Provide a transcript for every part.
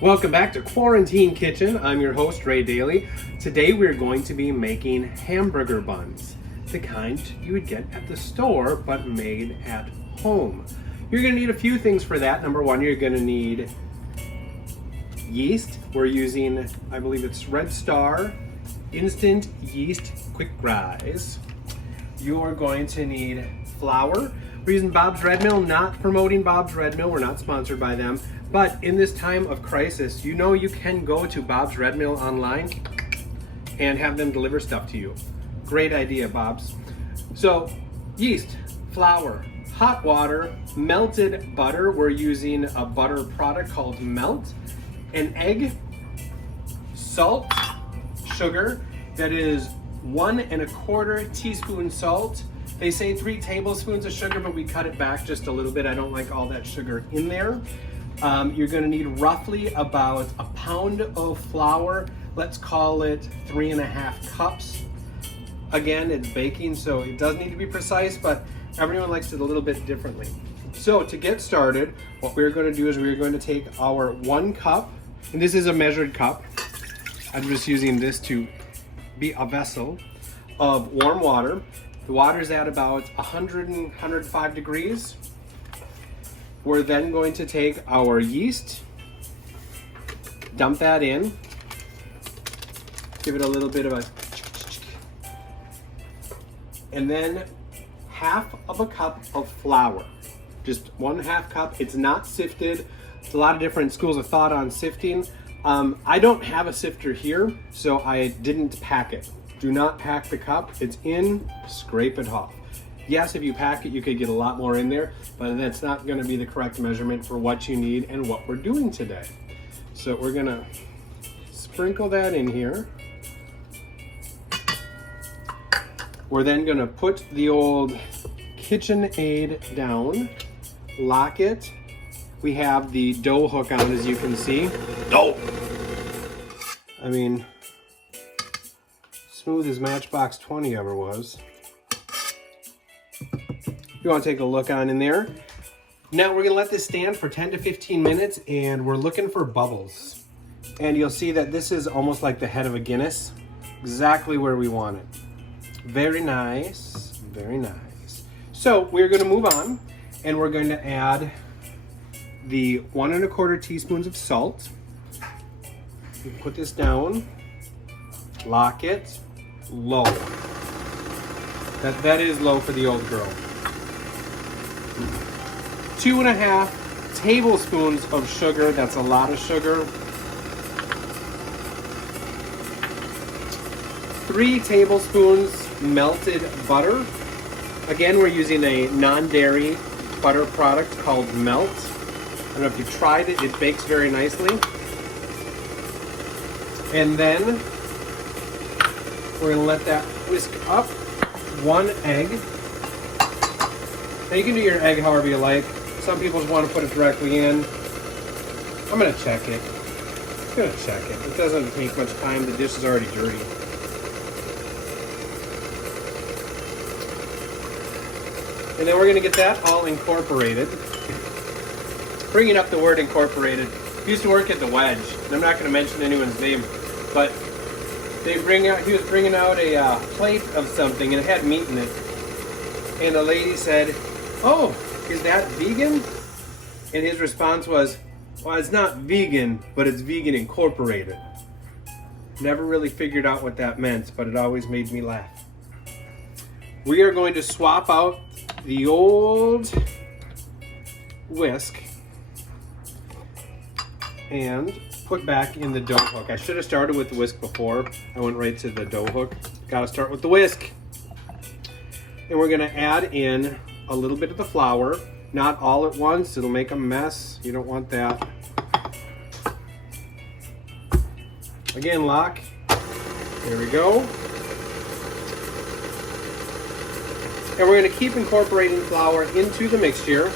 Welcome back to Quarantine Kitchen. I'm your host, Ray Daly. Today we're going to be making hamburger buns, the kind you would get at the store but made at home. You're going to need a few things for that. Number one, you're going to need yeast. We're using, I believe it's Red Star Instant Yeast Quick Rise. You're going to need flour. We're using Bob's Red Mill, not promoting Bob's Red Mill. We're not sponsored by them. But in this time of crisis, you know you can go to Bob's Red Mill online and have them deliver stuff to you. Great idea, Bob's. So, yeast, flour, hot water, melted butter. We're using a butter product called Melt. An egg, salt, sugar. That is 1 1/4 teaspoon salt. They say 3 tablespoons of sugar, but we cut it back just a little bit. I don't like all that sugar in there. You're going to need roughly about a pound of flour. Let's call it 3.5 cups. Again, it's baking, so it does need to be precise, but everyone likes it a little bit differently. So to get started, what we're going to do is we're going to take our 1 cup, and this is a measured cup. I'm just using this to be a vessel of warm water. The water's at about 100 and 105 degrees. We're then going to take our yeast, dump that in, give it a little bit of a, and then 1/2 cup of flour, just 1/2 cup. It's not sifted. There's a lot of different schools of thought on sifting. I don't have a sifter here, so I didn't pack it. Do not pack the cup. It's in, scrape it off. Yes, if you pack it, you could get a lot more in there, but that's not going to be the correct measurement for what you need and what we're doing today. So we're going to sprinkle that in here. We're then going to put the old KitchenAid down, lock it. We have the dough hook on, as you can see. Dough! I mean, smooth as Matchbox 20 ever was. You want to take a look on in there. Now we're going to let this stand for 10 to 15 minutes and we're looking for bubbles. And you'll see that this is almost like the head of a Guinness. Exactly where we want it. Very nice, very nice. So we're going to move on and we're going to add the 1 1/4 teaspoons of salt. We put this down, lock it, low. That is low for the old girl. 2.5 tablespoons of sugar. That's a lot of sugar. 3 tablespoons melted butter. Again, we're using a non-dairy butter product called Melt. I don't know if you've tried it. It bakes very nicely. And then we're going to let that whisk up. 1 egg. Now you can do your egg however you like. Some people just want to put it directly in. I'm going to check it. I'm going to check it. It doesn't take much time. The dish is already dirty. And then we're going to get that all incorporated. Bringing up the word incorporated. I used to work at the Wedge, and I'm not going to mention anyone's name, but he was bringing out a plate of something, and it had meat in it. And the lady said, "Oh, is that vegan?" And his response was, "Well, it's not vegan, but it's vegan incorporated." Never really figured out what that meant, but it always made me laugh. We are going to swap out the old whisk and put back in the dough hook. I should have started with the whisk before. I went right to the dough hook. Got to start with the whisk. And we're going to add in a little bit of the flour. Not all at once. It'll make a mess. You don't want that. Again, lock. There we go. And we're going to keep incorporating flour into the mixture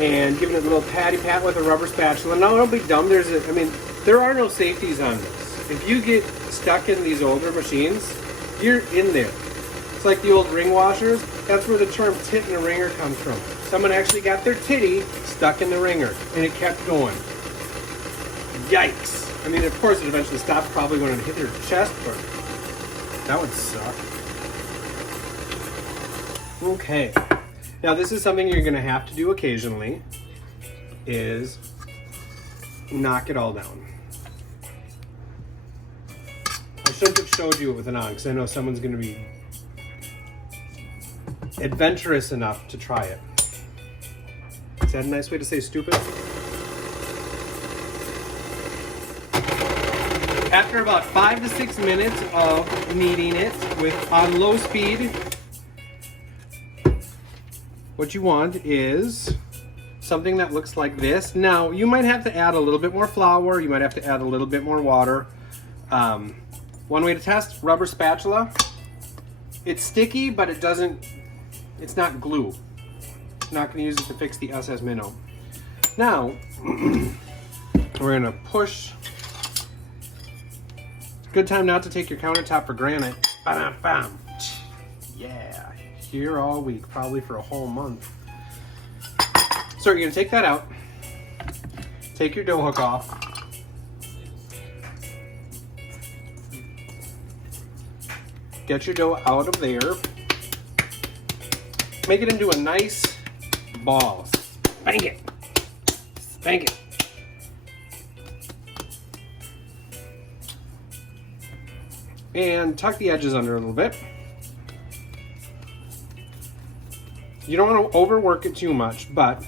and giving it a little patty pat with a rubber spatula. Now, don't be dumb. There are no safeties on this. If you get stuck in these older machines, you're in there. It's like the old ring washers. That's where the term tit in a ringer comes from. Someone actually got their titty stuck in the ringer, and it kept going. Yikes. I mean, of course, it eventually stops probably when it hit your chest, but that would suck. Okay. Now, this is something you're going to have to do occasionally, is knock it all down. I shouldn't have showed you it with an on, because I know someone's going to be adventurous enough to try it. Is that a nice way to say stupid? After about 5 to 6 minutes of kneading it on low speed, what you want is something that looks like this. Now, you might have to add a little bit more flour. You might have to add a little bit more water. One way to test, rubber spatula. It's sticky, but it's not glue. I'm not going to use it to fix the SS minnow. Now, we're going to push. Good time not to take your countertop for granted. Bam, bam. Yeah, here all week, probably for a whole month. So you're going to take that out. Take your dough hook off. Get your dough out of there. Make it into a nice ball. Spank it. Spank it. And tuck the edges under a little bit. You don't want to overwork it too much, but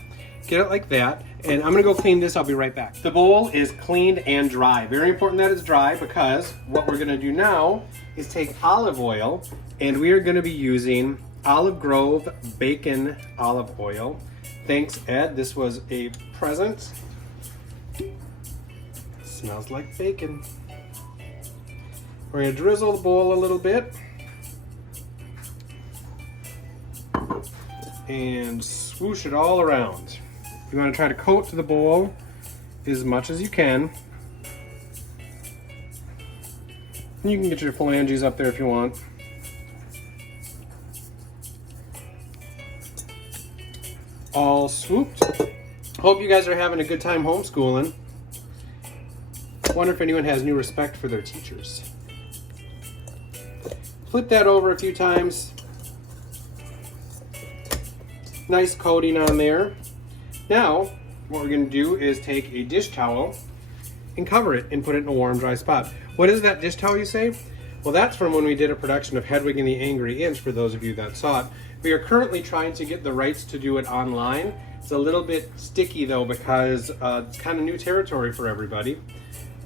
get it like that. And I'm gonna go clean this, I'll be right back. The bowl is cleaned and dry. Very important that it's dry, because what we're gonna do now is take olive oil, and we are gonna be using Olive Grove bacon olive oil. Thanks, Ed, this was a present. Smells like bacon. We're gonna drizzle the bowl a little bit and swoosh it all around. You want to try to coat the bowl as much as you can. You can get your phalanges up there if you want. All swooped. Hope you guys are having a good time homeschooling. Wonder if anyone has new respect for their teachers. Flip that over a few times. Nice coating on there. Now, what we're going to do is take a dish towel and cover it and put it in a warm, dry spot. What is that dish towel, you say? Well, that's from when we did a production of Hedwig and the Angry Inch, for those of you that saw it. We are currently trying to get the rights to do it online. It's a little bit sticky, though, because it's kind of new territory for everybody,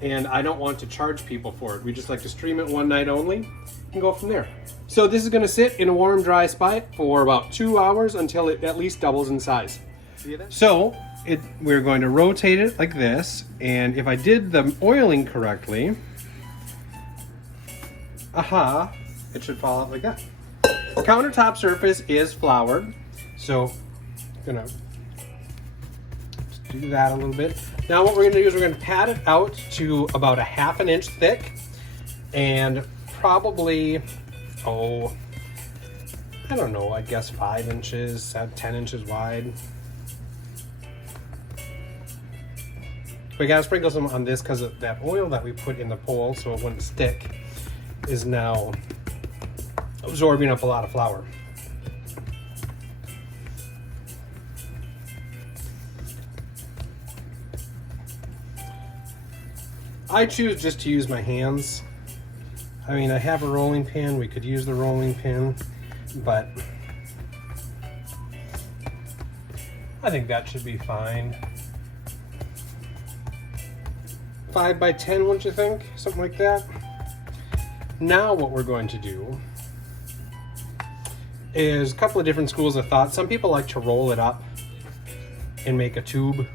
and I don't want to charge people for it. We just like to stream it one night only and go from there. So this is going to sit in a warm, dry spot for about 2 hours until it at least doubles in size. So we're going to rotate it like this, and if I did the oiling correctly, it should fall out like that. Countertop surface is floured, so I'm gonna just do that a little bit. Now what we're gonna do is we're gonna pat it out to about 1/2 inch thick, and probably, I don't know, I guess 5 inches, 10 inches wide. We gotta sprinkle some on this because of that oil that we put in the bowl so it wouldn't stick is now absorbing up a lot of flour. I choose just to use my hands. I mean, I have a rolling pin. We could use the rolling pin, but I think that should be fine. 5 by 10, wouldn't you think? Something like that. Now what we're going to do is a couple of different schools of thought. Some people like to roll it up and make a tube.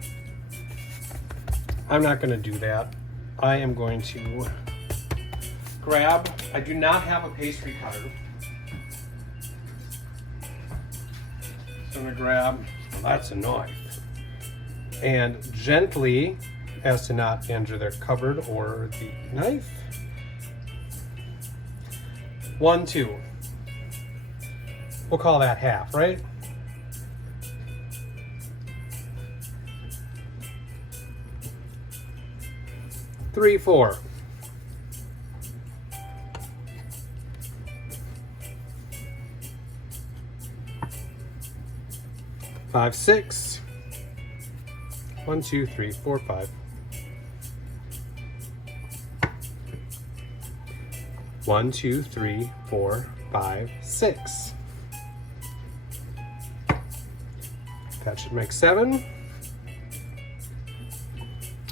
I'm not going to do that. I am going to grab, I do not have a pastry cutter. So I'm going to grab, that's a knife, and gently, as to not injure their cupboard or the knife. 1, 2. We'll call that half, right? 3, 4. 5, 6. 1, 2, 3, 4, 5. 1, 2, 3, 4, 5, 6. That should make 7.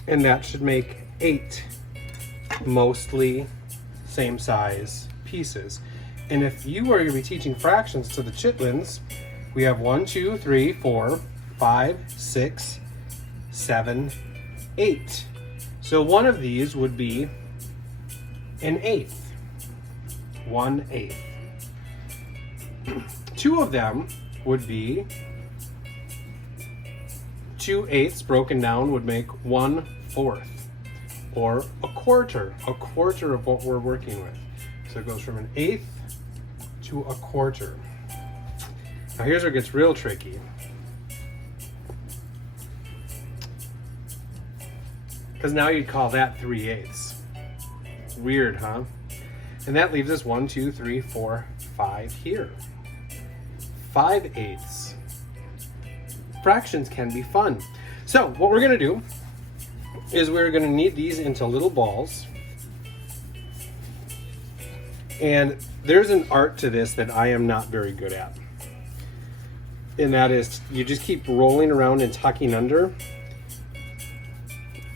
And that should make 8 mostly same size pieces. And if you are going to be teaching fractions to the chitlins, we have 1, 2, 3, 4, 5, 6, 7, 8. So one of these would be an eighth. 1/8. 2 of them would be 2/8 broken down would make 1/4, or a quarter of what we're working with. So it goes from an eighth to a quarter. Now here's where it gets real tricky. Because now you'd call that 3/8. Weird, huh? And that leaves us 1, 2, 3, 4, 5 here. 5/8. Fractions can be fun. So what we're gonna do is we're gonna knead these into little balls. And there's an art to this that I am not very good at. And that is, you just keep rolling around and tucking under.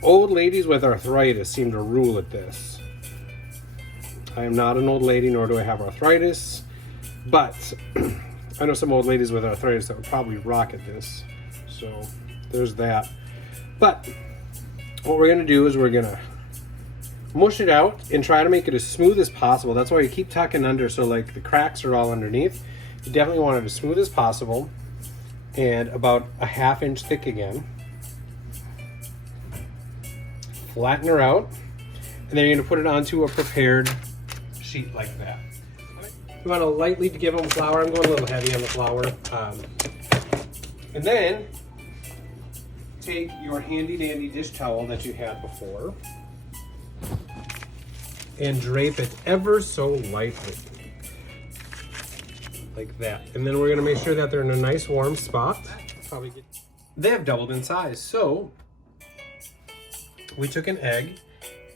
Old ladies with arthritis seem to rule at this. I am not an old lady, nor do I have arthritis, but I know some old ladies with arthritis that would probably rock at this. So there's that. But what we're gonna do is we're gonna mush it out and try to make it as smooth as possible. That's why you keep tucking under, so like the cracks are all underneath. You definitely want it as smooth as possible and about a 1/2 inch thick again. Flatten her out, and then you're gonna put it onto a prepared sheet like that. You want to lightly give them flour. I'm going a little heavy on the flour. And then take your handy dandy dish towel that you had before and drape it ever so lightly. Like that. And then we're going to make sure that they're in a nice warm spot. They have doubled in size. So we took an egg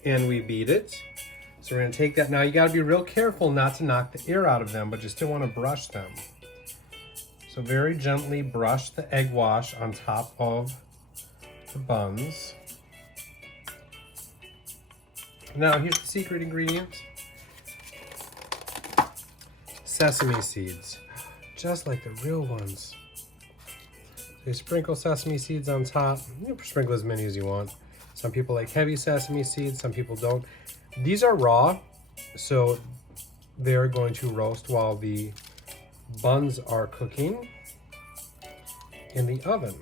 and we beat it. So we're going to take that. Now you got to be real careful not to knock the air out of them, but you still want to brush them. So very gently brush the egg wash on top of the buns. Now here's the secret ingredient. Sesame seeds, just like the real ones. So you sprinkle sesame seeds on top. You can sprinkle as many as you want. Some people like heavy sesame seeds, some people don't. These are raw, so they're going to roast while the buns are cooking in the oven.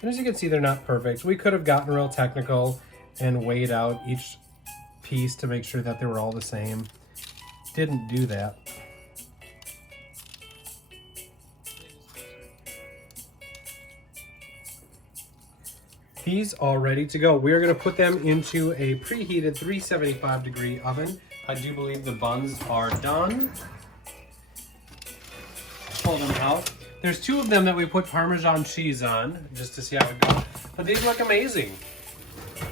And as you can see, they're not perfect. We could have gotten real technical and weighed out each piece to make sure that they were all the same. Didn't do that. These are ready to go. We are going to put them into a preheated 375-degree oven. I do believe the buns are done. Pull them out. There's 2 of them that we put Parmesan cheese on, just to see how it goes. But these look amazing.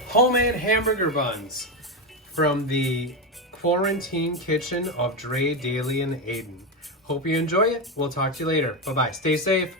Homemade hamburger buns from the quarantine kitchen of Dre, Daly, and Aiden. Hope you enjoy it. We'll talk to you later. Bye-bye. Stay safe.